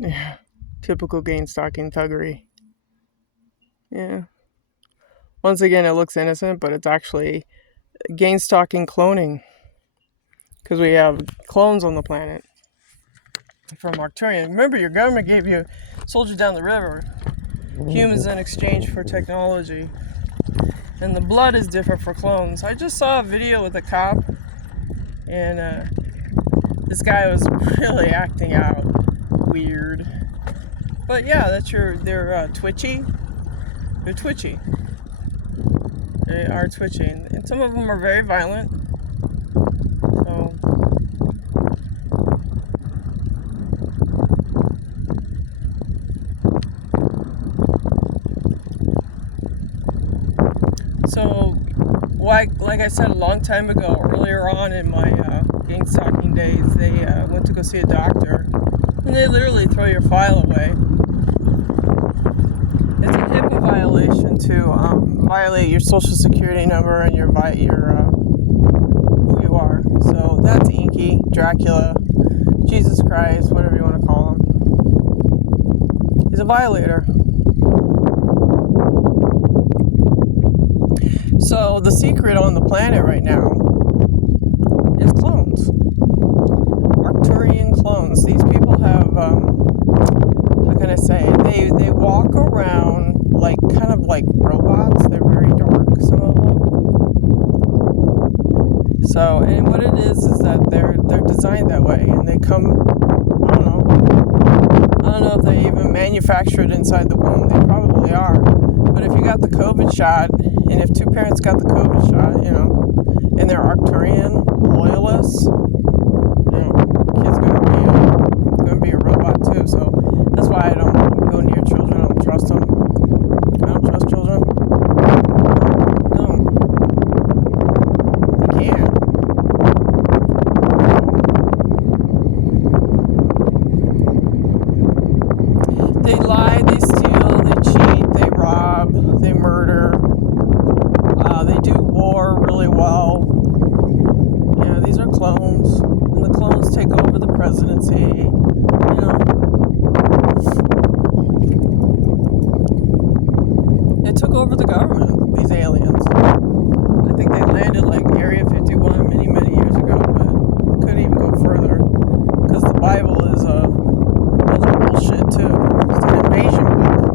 Yeah. Typical gain stalking thuggery. Yeah. Once again, it looks innocent, but it's actually gain stalking cloning because we have clones on the planet from Arcturian. Remember, your government gave you soldiers down the river, humans in exchange for technology, and the blood is different for clones. I just saw a video with a cop, and this guy was really acting out weird. But yeah, they're twitchy. They're twitchy. They are twitching, and some of them are very violent. So So, like I said a long time ago, earlier on in my gang stalking days, they went to go see a doctor, and they literally throw your file away. It's a HIPAA violation to violate your social security number and your who you are. So that's Inky, Dracula, Jesus Christ, whatever you want to call him. He's a violator. So the secret on the planet right now is clones. Arcturian clones. These people have, how can I say, they walk around like kind of like robots. They're very dark, some of them. So, and what it is that they're designed that way, and they come, I don't know if they even manufacture it inside the womb. They probably are. But if you got the COVID shot, and if two parents got the COVID shot, and they're Arcturian loyalists, kid's gonna be a robot too. So that's why I don't go near children. I don't trust them. I don't trust children. No, they can't. They lie, they steal, they cheat, they rob, they murder. They do war really well. Yeah, these are clones, and the clones take over the presidency. They took over the government, these aliens. I think they landed like Area 51 many, many years ago, but couldn't even go further because the Bible is bullshit too. It's an invasion book.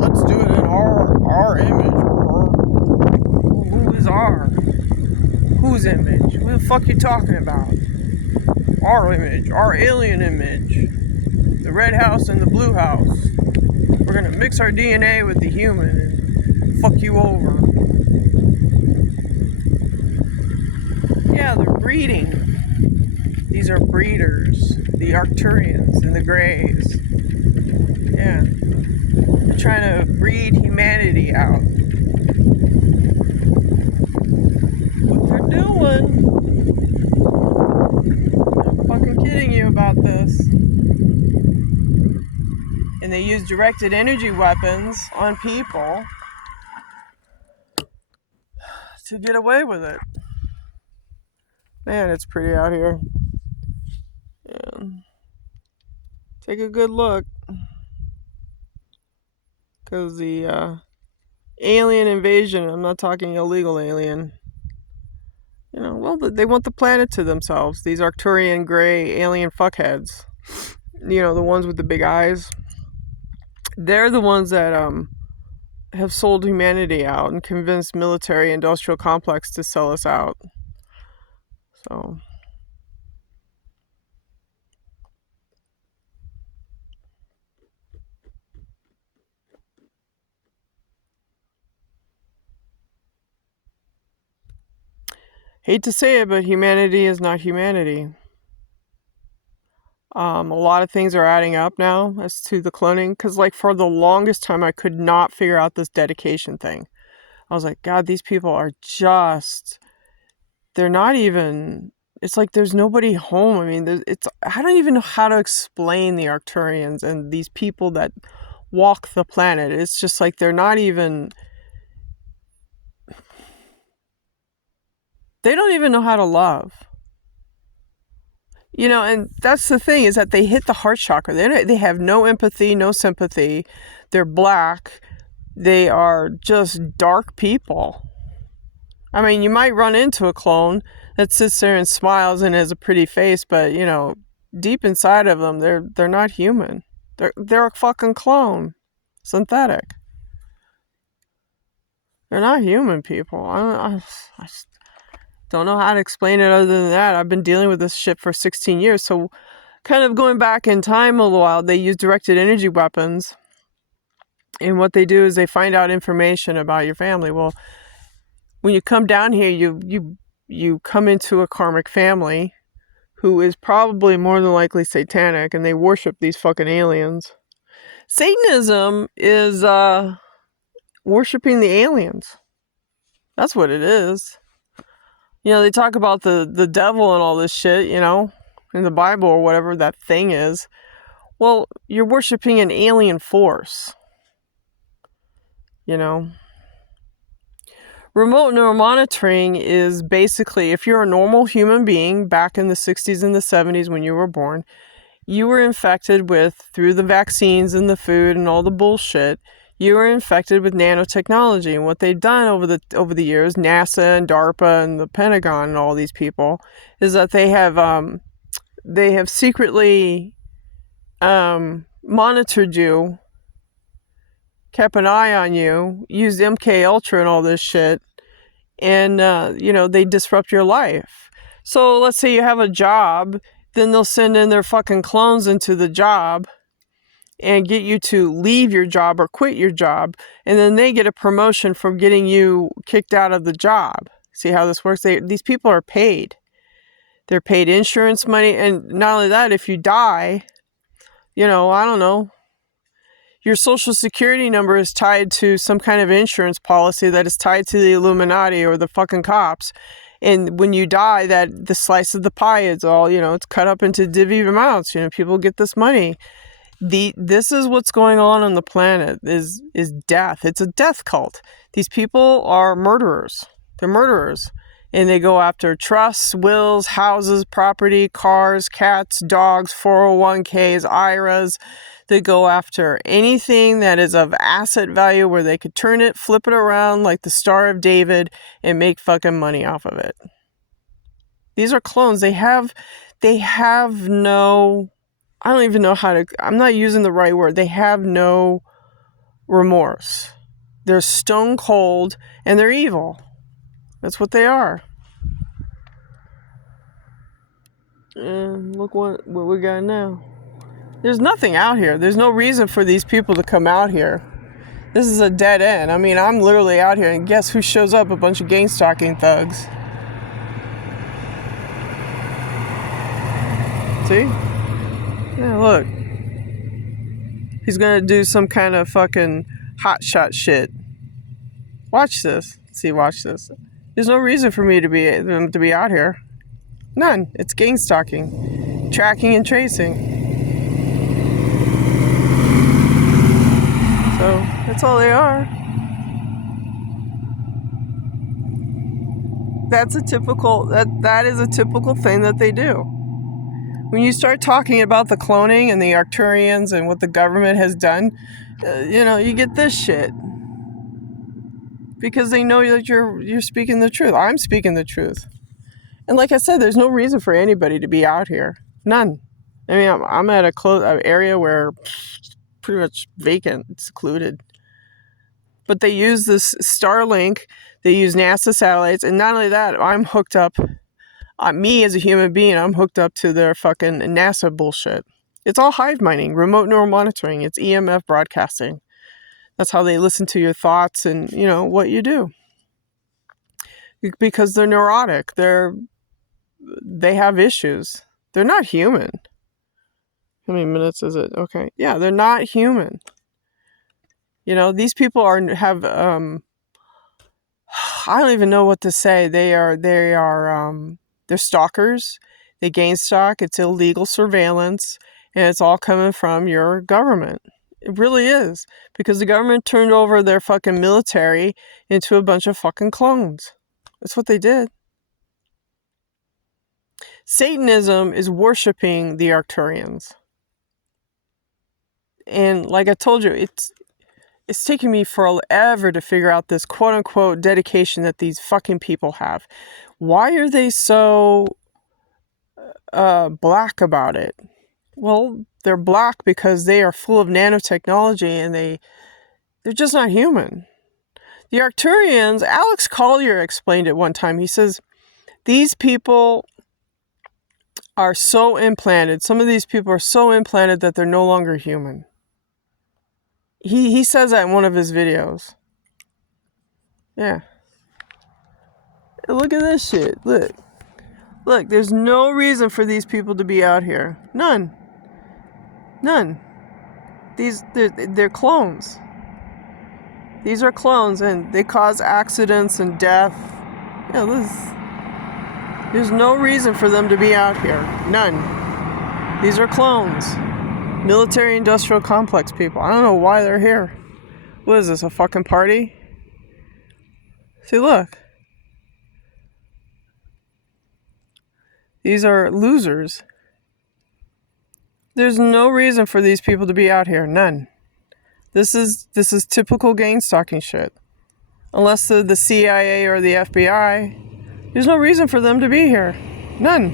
Let's do it in our image. Who is our? Whose image? Who the fuck you talking about? Our image, our alien image. The red house and the blue house. We're gonna mix our DNA with the human and fuck you over. Yeah, they're breeding. These are breeders. The Arcturians and the Greys. Yeah. They're trying to breed humanity out. What they're doing. I'm fucking kidding you about this. And they use directed energy weapons on people to get away with it. Man, it's pretty out here. Yeah. Take a good look. Because the alien invasion, I'm not talking illegal alien. Well, they want the planet to themselves. These Arcturian gray alien fuckheads. The ones with the big eyes. They're the ones that have sold humanity out and convinced military industrial complex to sell us out. So hate to say it, but humanity is not humanity. A lot of things are adding up now as to the cloning, because for the longest time I could not figure out this dedication thing. I was like, God, these people are they're not even, it's like there's nobody home. I mean, I don't even know how to explain the Arcturians and these people that walk the planet. It's just like they're not even, they don't even know how to love. And that's the thing, is that they hit the heart chakra. They have no empathy, no sympathy. They're black. They are just dark people. I mean, you might run into a clone that sits there and smiles and has a pretty face, but deep inside of them, they're not human. They're a fucking clone, synthetic. They're not human people. I just don't know how to explain it other than that. I've been dealing with this shit for 16 years, so kind of going back in time a little while, they use directed energy weapons, and what they do is they find out information about your family. Well, when you come down here, you come into a karmic family who is probably more than likely satanic, and they worship these fucking aliens. Satanism is worshiping the aliens. That's what it is. They talk about the devil and all this shit, in the Bible or whatever that thing is. Well, you're worshiping an alien force. Remote neuromonitoring is basically, if you're a normal human being back in the 60s and the 70s when you were born, you were infected through the vaccines and the food and all the bullshit, you were infected with nanotechnology. And what they've done over the years, NASA and DARPA and the Pentagon and all these people, is that they have secretly monitored you, kept an eye on you, used MK Ultra and all this shit, and they disrupt your life. So let's say you have a job, then they'll send in their fucking clones into the job and get you to leave your job or quit your job, and then they get a promotion from getting you kicked out of the job. See how this works? These people are paid. They're paid insurance money, and not only that, if you die, I don't know, your social security number is tied to some kind of insurance policy that is tied to the Illuminati or the fucking cops. And when you die, that the slice of the pie is all, it's cut up into divvy amounts. People get this money. This is what's going on the planet, is death. It's a death cult. These people are murderers. They're murderers. And they go after trusts, wills, houses, property, cars, cats, dogs, 401ks, IRAs. They go after anything that is of asset value where they could turn it, flip it around like the Star of David and make fucking money off of it. These are clones. They have no, I don't even know I'm not using the right word. They have no remorse. They're stone cold and they're evil. That's what they are. And look what we got now. There's nothing out here. There's no reason for these people to come out here. This is a dead end. I mean, I'm literally out here, and guess who shows up? A bunch of gang stalking thugs. See? Yeah, look. He's gonna do some kind of fucking hotshot shit. Watch this. See, watch this. There's no reason for me to be out here. None. It's gang stalking, tracking and tracing. So that's all they are. That is a typical thing that they do. When you start talking about the cloning and the Arcturians and what the government has done, you get this shit. Because they know that you're speaking the truth. I'm speaking the truth. And like I said, there's no reason for anybody to be out here. None. I mean, I'm at an area where it's pretty much vacant, secluded. But they use this Starlink. They use NASA satellites. And not only that, I'm hooked up. Me as a human being, I'm hooked up to their fucking NASA bullshit. It's all hive mining, remote neural monitoring. It's EMF broadcasting. That's how they listen to your thoughts and, what you do. Because they're neurotic. They have issues. They're not human. How many minutes is it? Okay. Yeah, they're not human. These people have I don't even know what to say. They're stalkers. They gain stock. It's illegal surveillance, and it's all coming from your government. It really is, because the government turned over their fucking military into a bunch of fucking clones. That's what they did. Satanism is worshiping the Arcturians. And like I told you, it's taken me forever to figure out this quote-unquote dedication that these fucking people have. Why are they so black about it? Well, they're black because they are full of nanotechnology and they're just not human. The Arcturians, Alex Collier explained it one time. He says, these people are so implanted. Some of these people are so implanted that they're no longer human. He says that in one of his videos. Yeah. Look at this shit. Look, there's no reason for these people to be out here. None. They're clones. These are clones, and they cause accidents and death. There's no reason for them to be out here. None. These are clones. Military-industrial complex people. I don't know why they're here. What is this, a fucking party? See, look. These are losers. There's no reason for these people to be out here. None. This is typical gang stalking shit. Unless they're the CIA or the FBI, there's no reason for them to be here. None.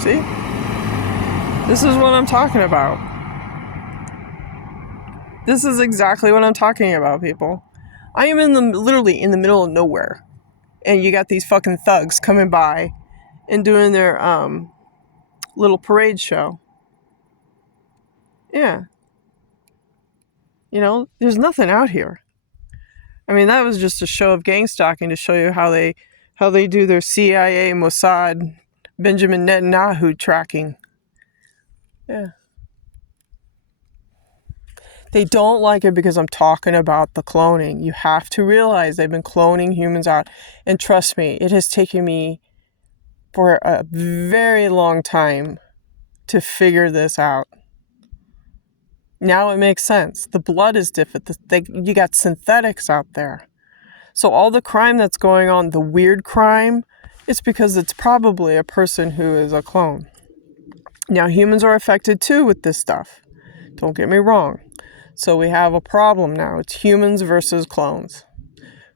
See? This is what I'm talking about. This is exactly what I'm talking about, people. I am literally in the middle of nowhere. And you got these fucking thugs coming by and doing their little parade show. Yeah. There's nothing out here. I mean, that was just a show of gang stalking to show you how they do their CIA, Mossad, Benjamin Netanyahu tracking. Yeah. They don't like it because I'm talking about the cloning. You have to realize they've been cloning humans out. And trust me, it has taken me for a very long time to figure this out. Now it makes sense. The blood is different. You got synthetics out there. So all the crime that's going on, the weird crime, it's because it's probably a person who is a clone. Now humans are affected too with this stuff. Don't get me wrong. So we have a problem now. It's humans versus clones.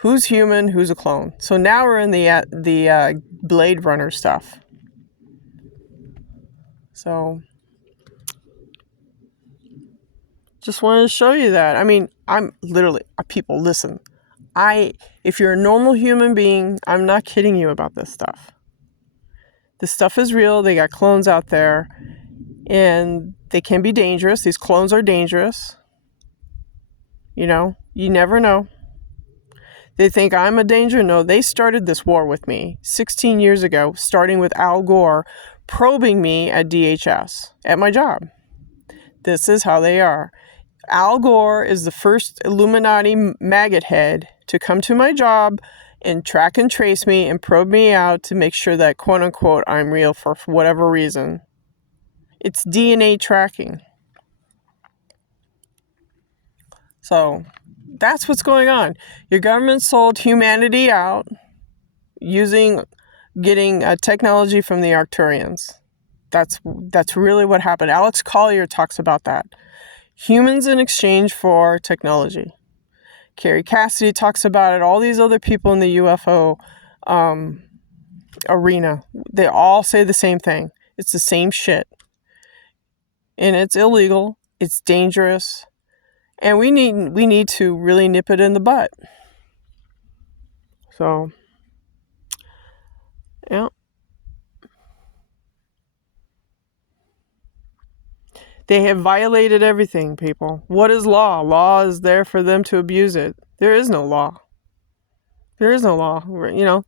Who's human? Who's a clone? So now we're in the Blade Runner stuff. So just wanted to show you that. I mean, I'm literally, people, listen. If you're a normal human being, I'm not kidding you about this stuff. This stuff is real. They got clones out there. And they can be dangerous. These clones are dangerous. You never know. They think I'm a danger. No, they started this war with me 16 years ago, starting with Al Gore probing me at DHS, at my job. This is how they are. Al Gore is the first Illuminati maggot head to come to my job and track and trace me and probe me out to make sure that, quote unquote, I'm real for whatever reason. It's DNA tracking. So that's what's going on. Your government sold humanity out getting technology from the Arcturians. That's really what happened. Alex Collier talks about that. Humans in exchange for technology. Carrie Cassidy talks about it. All these other people in the UFO arena, they all say the same thing. It's the same shit. And it's illegal. It's dangerous. And we need to really nip it in the butt. So, yeah. They have violated everything, people. What is law? Law is there for them to abuse it. There is no law. There is no law.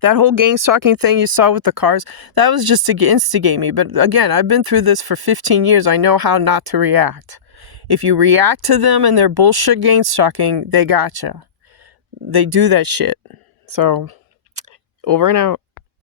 That whole gang stalking thing you saw with the cars, that was just to instigate me. But again, I've been through this for 15 years. I know how not to react. If you react to them and their bullshit gang stalking, they gotcha. They do that shit. So, over and out.